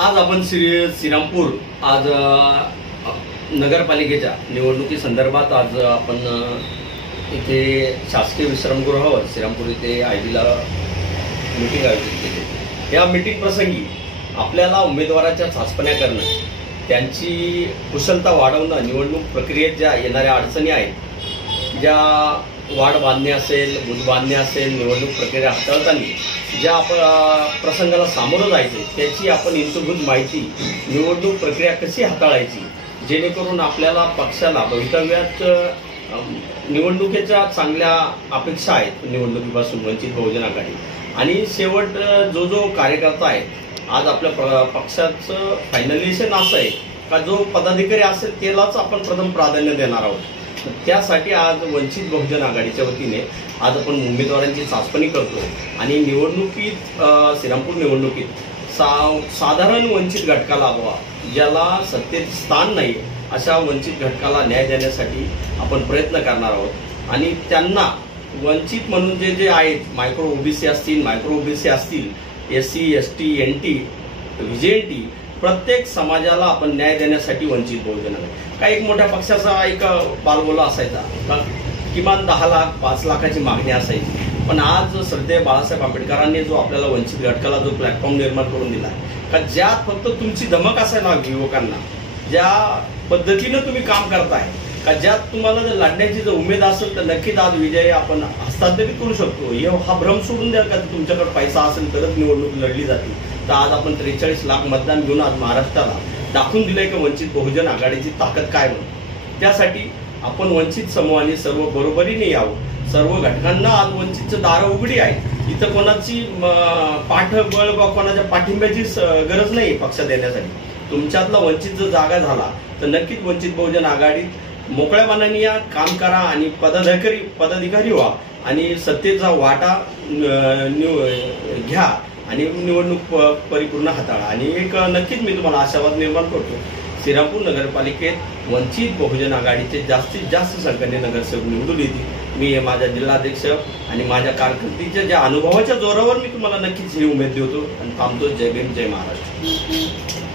आज आपण श्रीरामपूर आज नगरपालिकेच्या निवडणुकीसंदर्भात आज आपण इथे शासकीय विश्रामगृहावर श्रीरामपूर इथे आयबीला मीटिंग आयोजित केली। या मीटिंग प्रसंगी आपल्याला उमेदवाराच्या चाचपण्या करणं, त्यांची कुशलता वाढवणं, निवडणूक प्रक्रियेत ज्या येणाऱ्या अडचणी आहेत, ज्या वाढ बांधणी असेल, बूथ बांधणी असेल, निवडणूक प्रक्रिया हाताळताना ज्या प्रसंगाला सामोरं जायचे त्याची आपण इत्थंभूत माहिती, निवडणूक प्रक्रिया कशी हाताळायची, जेणेकरून आपल्याला पक्षाला भवितव्यात निवडणुकीच्या चांगल्या अपेक्षा आहेत निवडणुकीपासून वंचित बहुजन आघाडी, आणि शेवट जो कार्यकर्ता आहे, आज आपल्या पक्षाचं फायनलायझेशन असं आहे का जो पदाधिकारी असेल त्यालाच आपण प्रथम प्राधान्य देणार आहोत। त्यासाठी आज वंचित बहुजन आघाडीच्या वतीने आज आपण उमेदवारांची चाचपणी करतो आणि निवडणुकीत श्रीरामपूर निवडणुकीत साधारण वंचित घटकाला ज्याला सत्तेत स्थान नाही अशा वंचित घटकाला न्याय देण्यासाठी आपण प्रयत्न करणार आहोत। आणि त्यांना वंचित म्हणून जे आहेत, मायक्रो ओबीसी असतील, मायक्रो ओबीसी असतील, SC ST NT VJNT, प्रत्येक समाजाला आपण न्याय देण्यासाठी वंचित बहुजन आघाडी। काही एक मोठ्या पक्षाचा एक बालबोला असायचा, किमान 10 लाख 5 लाखाची मागणी असायची, पण आज श्रद्धेय बाळासाहेब आंबेडकरांनी जो आपल्याला वंचित घटकाला जो प्लॅटफॉर्म निर्माण करून दिला का, ज्यात फक्त तुमची धमक असेल ना युवकांना, ज्या पद्धतीनं तुम्ही काम करताय का, ज्यात तुम्हाला जर लढण्याची जर उमेद असेल तर नक्कीच आज विजय आपण हस्तांतरित करू शकतो। हा भ्रम सोडून द्या का तुमच्याकडे पैसा असेल तरच निवडणूक लढली जाते। तर आज आपण 43 लाख मतदान घेऊन आज महाराष्ट्राला दाखवून दिलंय की वंचित बहुजन आघाडीची ताकद काय म्हणून। त्यासाठी आपण वंचित समूहाने सर्व बरोबरीने यावं, सर्व घटकांना आज वंचितचं दारं उघडी आहे। इथं कोणाची पाठबळ वा कोणाच्या पाठिंब्याची गरज नाही पक्षात देण्यासाठी। तुमच्यातला वंचित जर जागा झाला तर नक्कीच वंचित बहुजन आघाडीत मोकळ्या मनाने या, काम करा आणि पदाधिकारी व्हा आणि सत्तेचा वाटा घ्या आणि निवडणूक परिपूर्ण हाताळा। आणि एक नक्कीच मी तुम्हाला आशावाद निर्माण करतो, श्रीरामपूर नगरपालिकेत वंचित बहुजन आघाडीचे जास्तीत जास्त संख्येने नगरसेवक निवडून येतील। मी माझ्या जिल्हाध्यक्ष आणि माझ्या कारकिर्दीच्या ज्या अनुभवाच्या जोरावर मी तुम्हाला नक्कीच ही उमेद देतो आणि थांबतो। जय भीम, जय महाराष्ट्र।